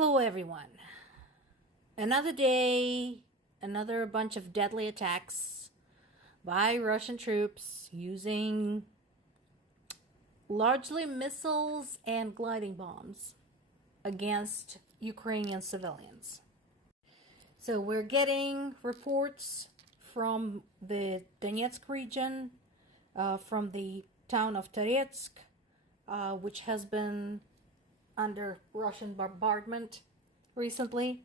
Hello, everyone. Another day, another bunch of deadly attacks by Russian troops using largely missiles and gliding bombs against Ukrainian civilians. So we're getting reports from the Donetsk region, from the town of Toretsk, which has been under Russian bombardment recently.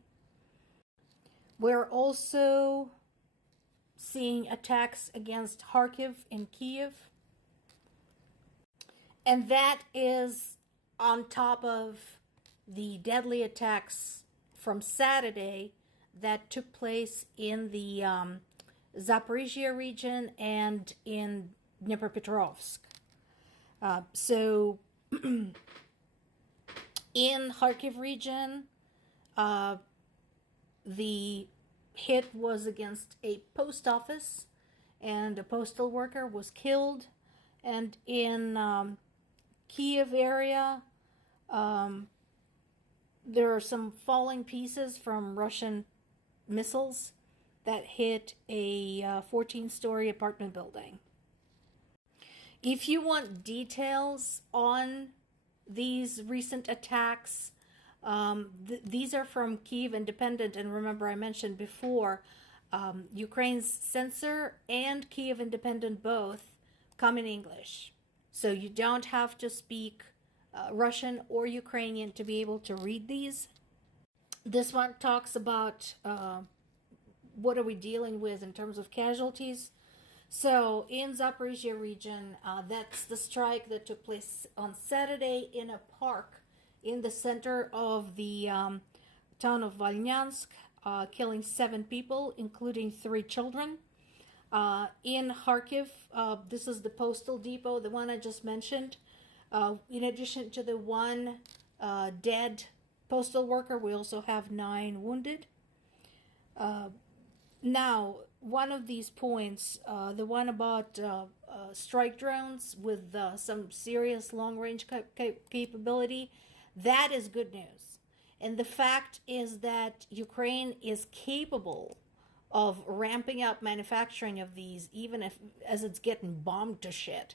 We're also seeing attacks against Kharkiv and Kyiv. And that is on top of the deadly attacks from Saturday that took place in the Zaporizhzhya region and in Dnipropetrovsk. So in Kharkiv region, the hit was against a post office, and a postal worker was killed. And in Kyiv area, there are some falling pieces from Russian missiles that hit a 14-story apartment building. If you want details on these recent attacks, these are from Kyiv Independent, and remember I mentioned before, Ukraine's censor and Kyiv Independent both come in English. So you don't have to speak Russian or Ukrainian to be able to read these. This one talks about what are we dealing with in terms of casualties. So in Zaporizhzhya region, that's the strike that took place on Saturday in a park in the center of the town of Volnyansk, killing 7 people, including 3 children. In Kharkiv, this is the postal depot, the one I just mentioned. In addition to the 1 dead postal worker, we also have 9 wounded. Now, one of these points, the one about strike drones with some serious long-range capability, that is good news. And the fact is that Ukraine is capable of ramping up manufacturing of these, even as it's getting bombed to shit.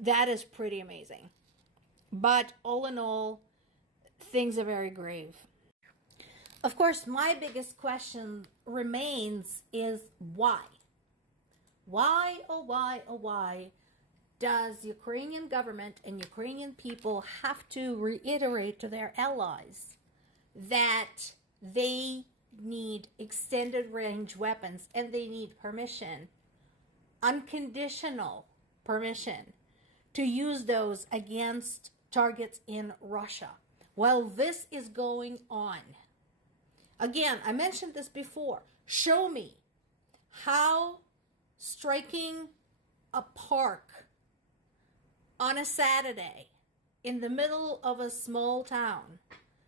That is pretty amazing. But all in all, things are very grave. Of course, my biggest question remains is why? Why, oh why, oh why does Ukrainian government and Ukrainian people have to reiterate to their allies that they need extended range weapons and they need permission, unconditional permission, to use those against targets in Russia while this is going on? Again, I mentioned this before. Show me how striking a park on a Saturday in the middle of a small town,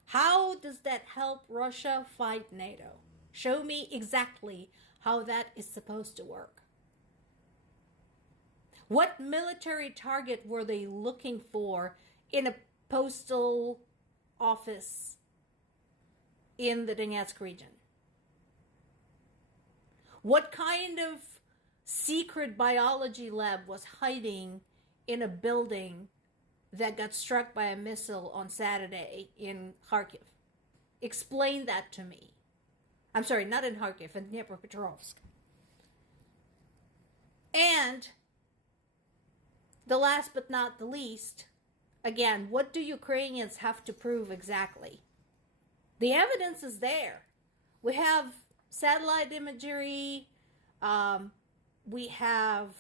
how does that help Russia fight NATO? Show me exactly how that is supposed to work. What military target were they looking for in a postal office in the Donetsk region? What kind of secret biology lab was hiding in a building that got struck by a missile on Saturday in Kharkiv? Explain that to me. I'm sorry, not in Kharkiv, in Dnipropetrovsk. And the last but not the least, again, what do Ukrainians have to prove exactly? The evidence is there. We have satellite imagery. We have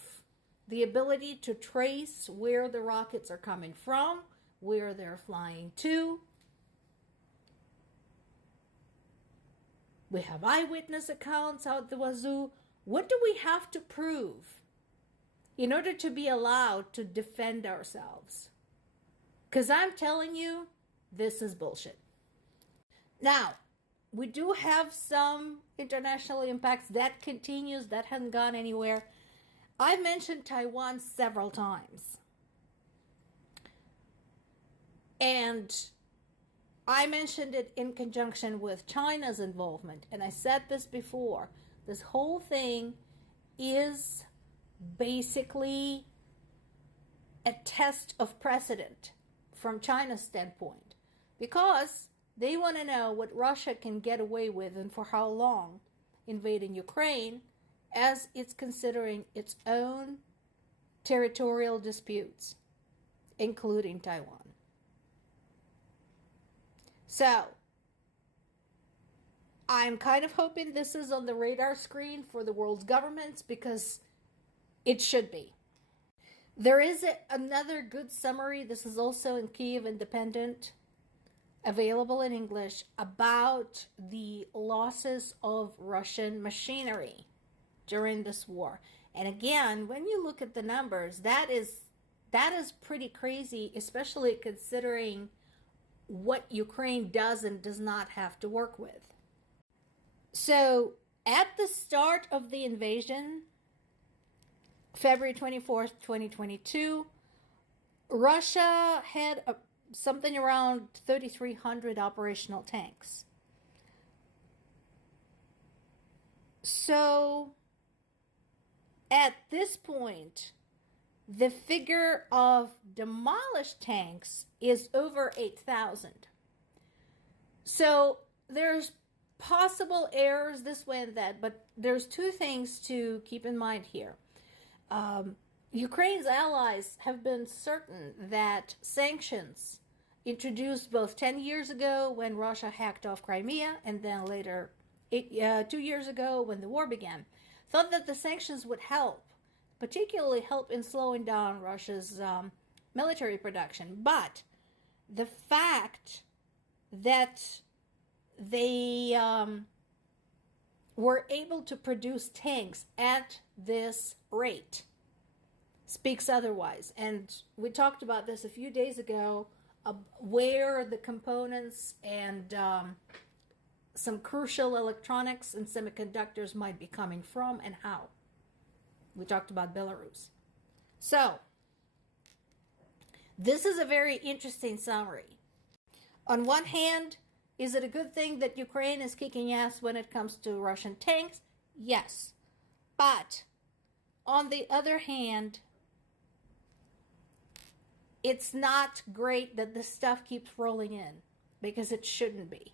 the ability to trace where the rockets are coming from, where they're flying to. We have eyewitness accounts out the wazoo. What do we have to prove in order to be allowed to defend ourselves? Because I'm telling you, this is bullshit. Now, we do have some international impacts. That continues. That hasn't gone anywhere. I've mentioned Taiwan several times. And I mentioned it in conjunction with China's involvement, and I said this before. This whole thing is basically a test of precedent from China's standpoint, because they want to know what Russia can get away with and for how long invading Ukraine, as it's considering its own territorial disputes, including Taiwan. So, I'm kind of hoping this is on the radar screen for the world's governments, because it should be. There is another good summary. This is also in Kyiv Independent, available in English, about the losses of Russian machinery during this war. And again, when you look at the numbers, that is pretty crazy, especially considering what Ukraine does and does not have to work with. So, at the start of the invasion, February 24th, 2022, Russia had something around 3,300 operational tanks. So, at this point, the figure of demolished tanks is over 8,000. So there's possible errors this way and that, but there's two things to keep in mind here. Ukraine's allies have been certain that sanctions introduced both 10 years ago when Russia hacked off Crimea, and then later 2 years ago when the war began, thought that the sanctions would help, particularly help in slowing down Russia's military production. But the fact that they were able to produce tanks at this rate speaks otherwise. And we talked about this a few days ago, where the components and some crucial electronics and semiconductors might be coming from and how. We talked about Belarus. So, this is a very interesting summary. On one hand, is it a good thing that Ukraine is kicking ass when it comes to Russian tanks? Yes. But, on the other hand, it's not great that this stuff keeps rolling in, because it shouldn't be.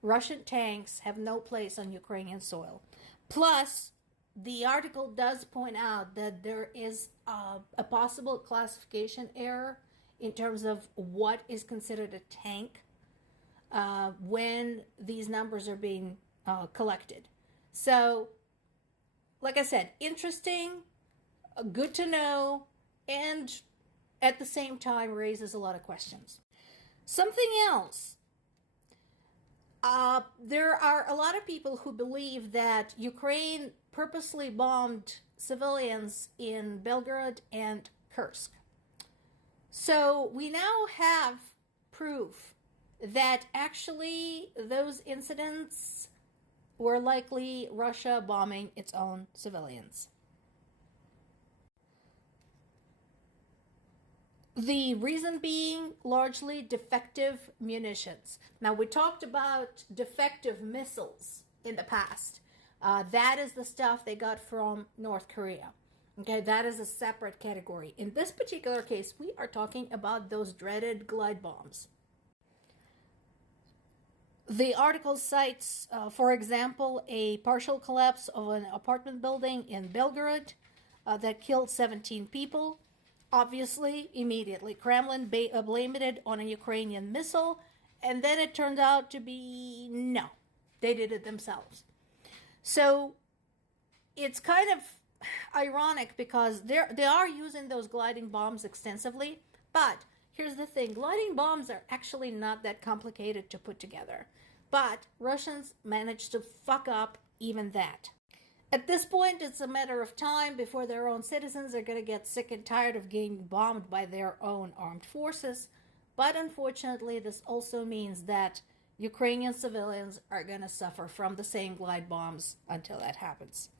Russian tanks have no place on Ukrainian soil. Plus, the article does point out that there is a possible classification error in terms of what is considered a tank when these numbers are being collected. So, like I said, interesting, good to know, and at the same time raises a lot of questions. Something else. There are a lot of people who believe that Ukraine purposely bombed civilians in Belgorod and Kursk. So we now have proof that actually those incidents were likely Russia bombing its own civilians. The reason being largely defective munitions. Now, we talked about defective missiles in the past. That is the stuff they got from North Korea. Okay, that is a separate category. In this particular case, we are talking about those dreaded glide bombs. The article cites, for example, a partial collapse of an apartment building in Belgorod that killed 17 people. Obviously, immediately, Kremlin blamed it on a Ukrainian missile, and then it turned out to be no, they did it themselves. So it's kind of ironic because they are using those gliding bombs extensively, but here's the thing, gliding bombs are actually not that complicated to put together, but Russians managed to fuck up even that. At this point, it's a matter of time before their own citizens are going to get sick and tired of getting bombed by their own armed forces. But unfortunately, this also means that Ukrainian civilians are going to suffer from the same glide bombs until that happens.